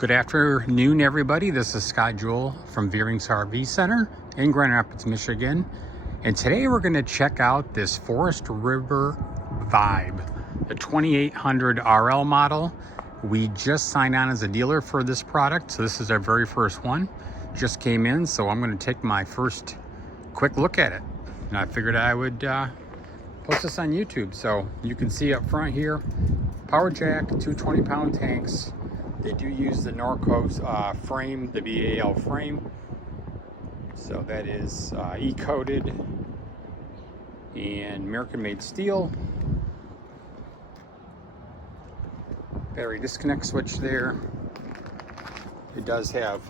Good afternoon, everybody. This is Scott Jewell from Veurink's RV Center in Grand Rapids, Michigan. And today we're going to check out this Forest River Vibe, the 2800 RL model. We just signed on as a dealer for this product, so this is our very first one. Just came in, so I'm going to take my first quick look at it. And I figured I would post this on YouTube. So you can see up front here, power jack, two 20-pound tanks. They do use the Norco's frame, the BAL frame. So that is E-coated and American-made steel. Battery disconnect switch there. It does have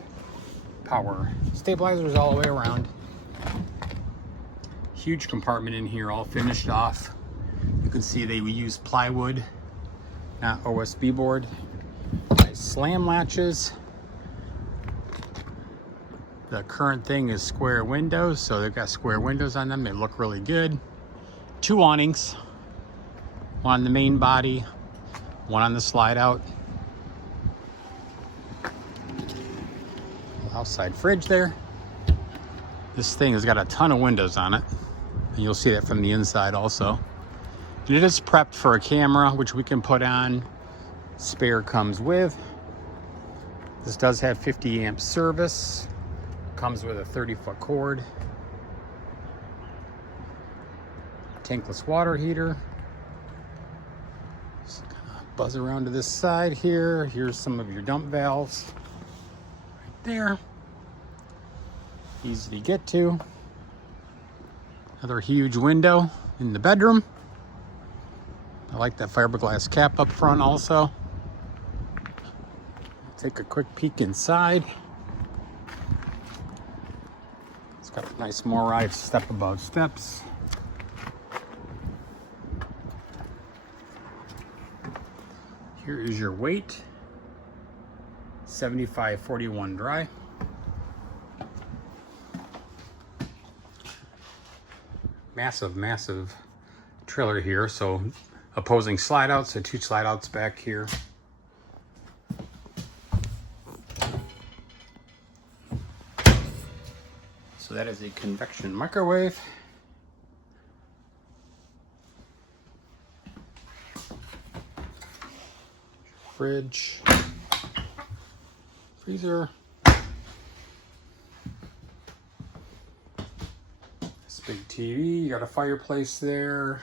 power stabilizers all the way around. Huge compartment in here, all finished off. You can see they use plywood, not OSB board. Nice slam latches. The current thing is square windows, so they've got square windows on them. They look really good. Two awnings, one on the main body, one on the slide out. Outside fridge there. This thing has got a ton of windows on it, and you'll see that from the inside also. And it is prepped for a camera, which we can put on. Spare comes with. This does have 50 amp service. Comes with a 30-foot cord. Tankless water heater. Just gonna buzz around to this side here. Here's some of your dump valves. Right there. Easy to get to. Another huge window in the bedroom. I like that fiberglass cap up front also. Take a quick peek inside. It's got a nice motorized step above steps. Here is your weight. 7541 dry. Massive trailer here. So opposing slide outs, so two slide outs back here. So that is a convection microwave. Fridge. Freezer. This big TV. You got a fireplace there.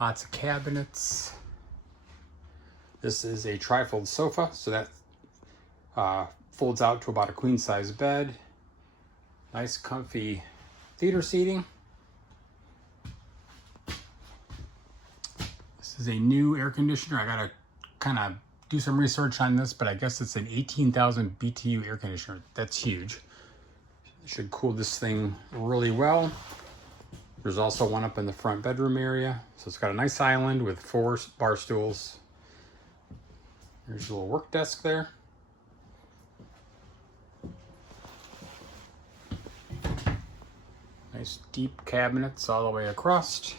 Lots of cabinets. This is a trifold sofa, so that folds out to about a queen size bed. Nice comfy theater seating. This is a new air conditioner. I gotta kind of do some research on this, but I guess it's an 18,000 BTU air conditioner. That's huge. It should cool this thing really well. There's also one up in the front bedroom area. So it's got a nice island with 4 bar stools. There's a little work desk there. Nice deep cabinets all the way across.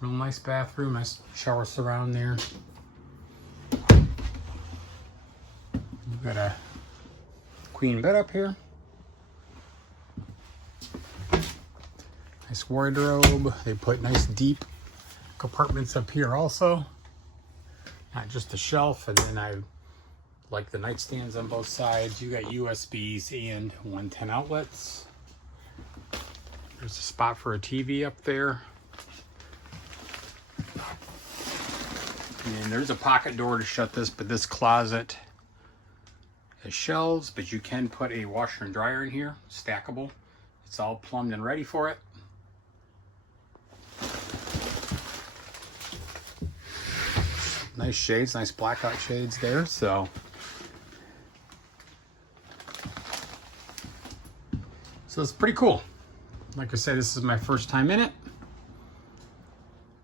Real nice bathroom, nice shower surround there. You've got a queen bed up here. Nice wardrobe. They put nice deep compartments up here also. Not just a shelf, and then I like the nightstands on both sides. You got USBs and 110 outlets. There's a spot for a TV up there. And there's a pocket door to shut this, but this closet has shelves, but you can put a washer and dryer in here, stackable. It's all plumbed and ready for it. Nice shades, nice blackout shades there. So it's pretty cool. Like I said, this is my first time in it.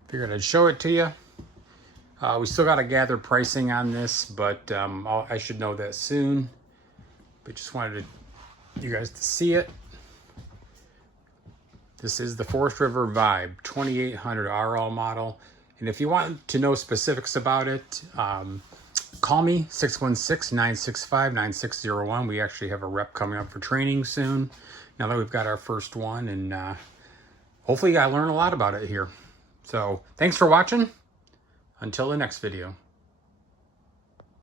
Figured I'd show it to you. We still got to gather pricing on this, but I should know that soon. But just wanted you guys to see it. This is the Forest River Vibe 2800 RL model. And if you want to know specifics about it, call me 616-965-9601. We actually have a rep coming up for training soon. Now that we've got our first one, and hopefully I learn a lot about it here. So thanks for watching. Until the next video.